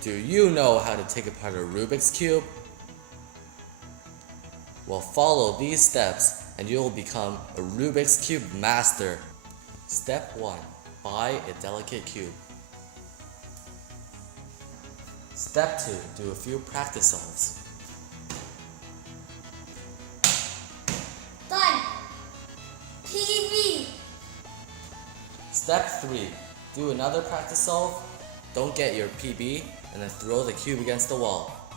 Do you know how to take apart a Rubik's Cube? Well, follow these steps and you'll become a Rubik's Cube master. Step 1. Buy a delicate cube. Step 2. Do a few practice solves. Done. PB. Step 3. Do another practice solve. Don't get your PB and then throw the cube against the wall.